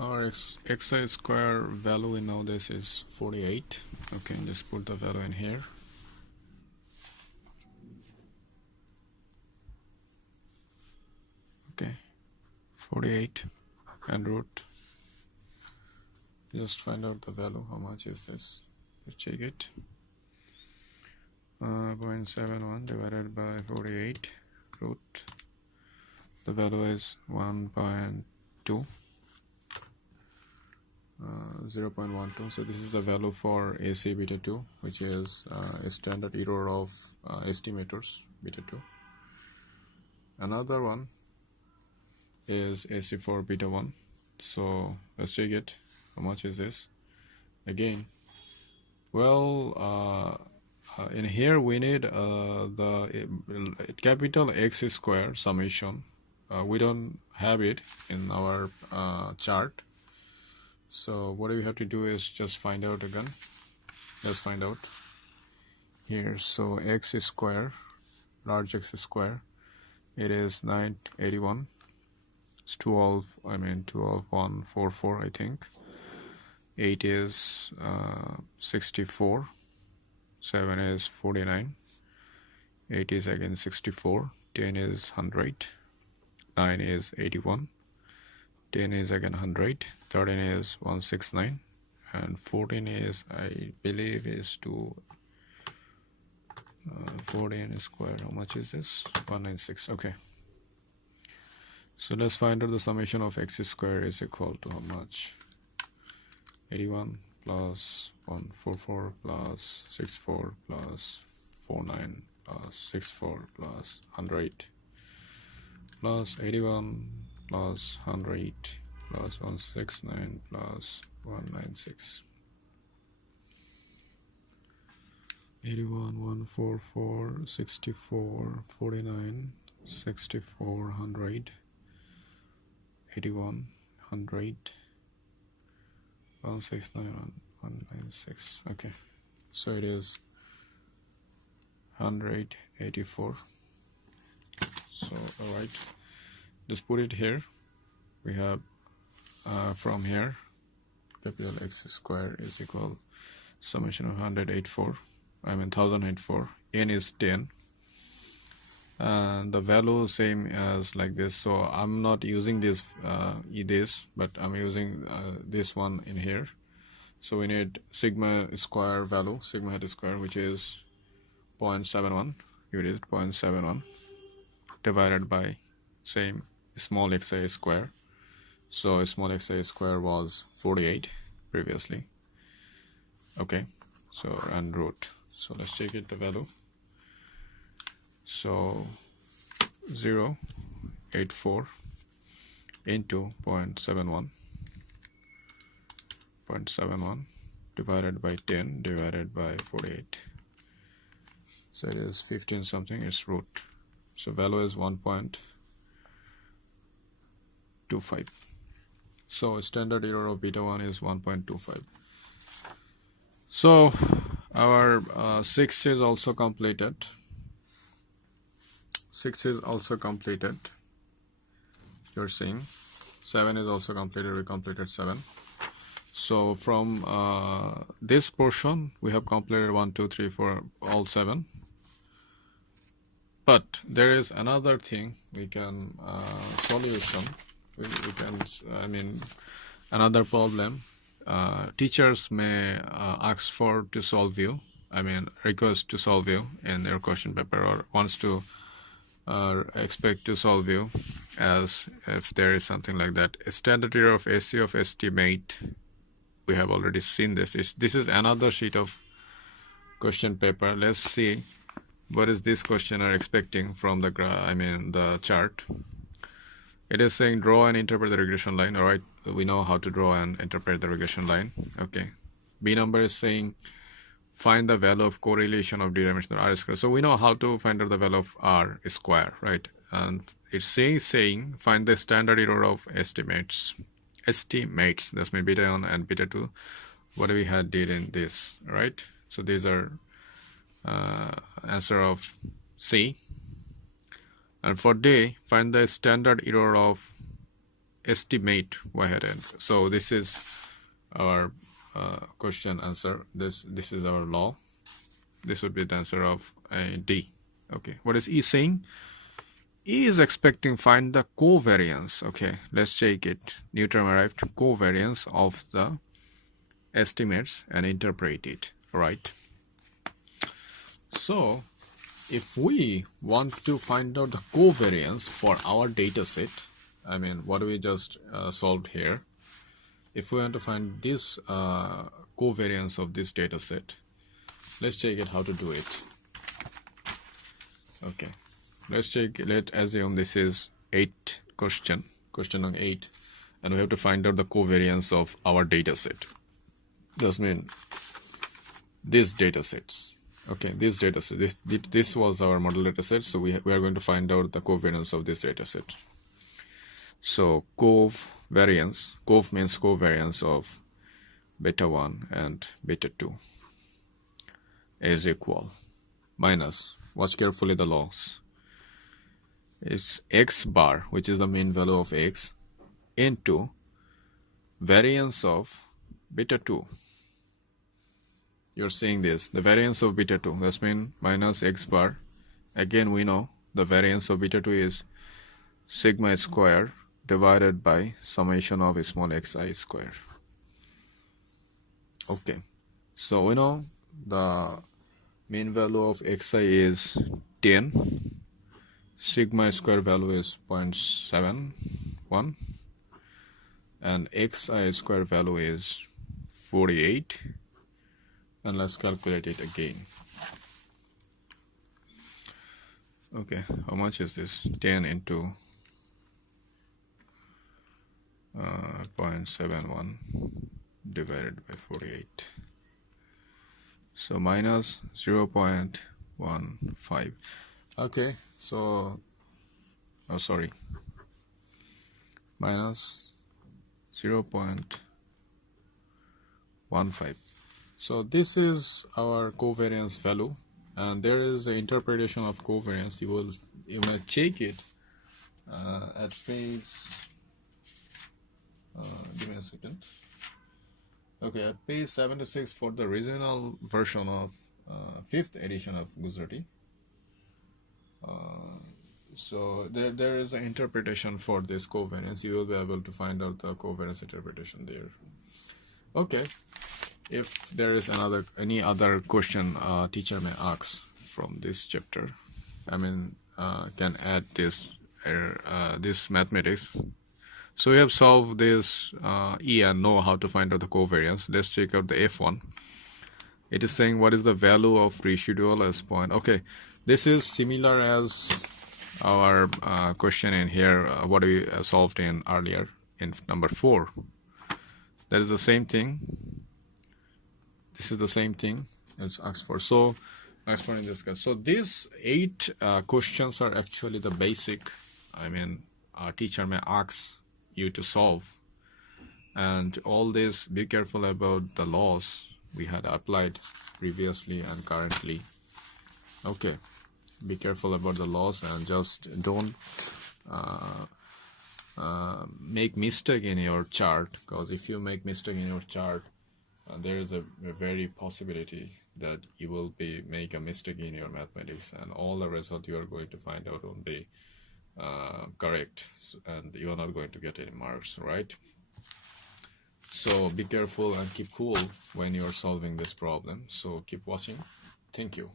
Our xi square value we know this is 48. Okay, let's put the value in here. Okay, 48 and root. Just find out the value. How much is this? Let's check it. 0.71 divided by 48 root. The value is 1.2. 0.12. So this is the value for AC beta 2, which is a standard error of estimators beta 2. Another one is AC for beta 1. So let's check it. How much is this? Again, well, in here we need the capital X square summation. We don't have it in our chart. So what we have to do is just find out again. Let's find out here. So x square, large X square, it is 981. It's 12, 144, I think. 8 is 64. 7 is 49. 8 is again 64. 10 is 100. 9 is 81. 10 is again 100. 13 is 169. And 14 is, I believe, is 14 square. How much is this? 196. Okay. So let's find out the summation of x square is equal to how much? 81 plus 144 plus 64 plus 49 plus 64 plus 100 plus 81 plus 100 plus 169 plus 196. 81, 144, 64, 49, 64, 100, 81, 100, 169, 196. Okay, so it is 184. So alright, just put it here. We have from here capital X square is equal summation of 1084. N is 10, and the value same as like this. So I'm not using this but I'm using this one in here. So we need sigma square value, sigma head square, which is 0.71. Here it is 0.71 divided by same small xi square. So small xi square was 48 previously. Okay, so and root. So let's check it, the value. So 0.84 into 0.71 divided by 10 divided by 48. So it is 15 something, it's root. So value is 1.25. So standard error of beta 1 is 1.25. So our 6 is also completed. 6 is also completed. You're seeing 7 is also completed. We completed 7. So from this portion we have completed 1, 2, 3, 4, all 7. But there is another thing we can solution. We can another problem. Teachers may ask for to solve you. Request to solve you in their question paper, or wants to expect to solve you as if there is something like that. A standard error of AC of estimate. We have already seen this. This is another sheet of question paper. Let's see what is this questioner expecting from the the chart. It is saying draw and interpret the regression line. All right, we know how to draw and interpret the regression line. Okay. B number is saying find the value of correlation of d-dimensional R square. So we know how to find out the value of R square, right? And it's saying find the standard error of estimates. That's mean beta 1 and beta 2. What we had did in this, right? So these are answer of C. And for D, find the standard error of estimate y and. So this is our question answer. This is our law. This would be the answer of D. Okay, what is E saying? E is expecting find the covariance. Okay, let's check it. New term arrived, covariance of the estimates and interpret it. Right. So if we want to find out the covariance for our data set, I mean what we just solved here, if we want to find this covariance of this data set, let's check it how to do it. Okay, let's check. Let's assume this is 8 question on 8, and we have to find out the covariance of our data set. This means these data sets. Okay, this data set, this was our model data set, so we are going to find out the covariance of this data set. So covariance, cov means covariance of beta 1 and beta 2 is equal minus, watch carefully the logs, it's x bar, which is the mean value of x, into variance of beta 2. You're seeing this, the variance of beta 2, that's mean minus x bar. Again, we know the variance of beta 2 is sigma square divided by summation of small xi square. Okay, so we know the mean value of xi is 10, sigma square value is 0.71, and xi square value is 48. And let's calculate it again. Okay, how much is this? 10 into 0.71 divided by 48. So minus 0.15. Okay, so minus 0.15. So this is our covariance value, and there is an interpretation of covariance. You may check it at page. Give me a second. Okay, at page 76 for the original version of 5th edition of Gujrati. So there is an interpretation for this covariance. You will be able to find out the covariance interpretation there. Okay. If there is any other question teacher may ask from this chapter, I mean can add this mathematics. So we have solved this E and know how to find out the covariance. Let's check out the F1. It is saying what is the value of residual as point. Okay, this is similar as our question in here, what we solved in earlier in number 4. That is the same thing. This is the same thing it's asked for. So asked for in this case. So these 8 questions are actually the basic. I mean, our teacher may ask you to solve, and all this. Be careful about the laws we had applied previously and currently. Okay, be careful about the laws and just don't make mistake in your chart, because if you make mistake in your chart, there is a very possibility that you will make a mistake in your mathematics, and all the result you are going to find out won't be correct, and you are not going to get any marks, right? So be careful and keep cool when you are solving this problem. So keep watching. Thank you.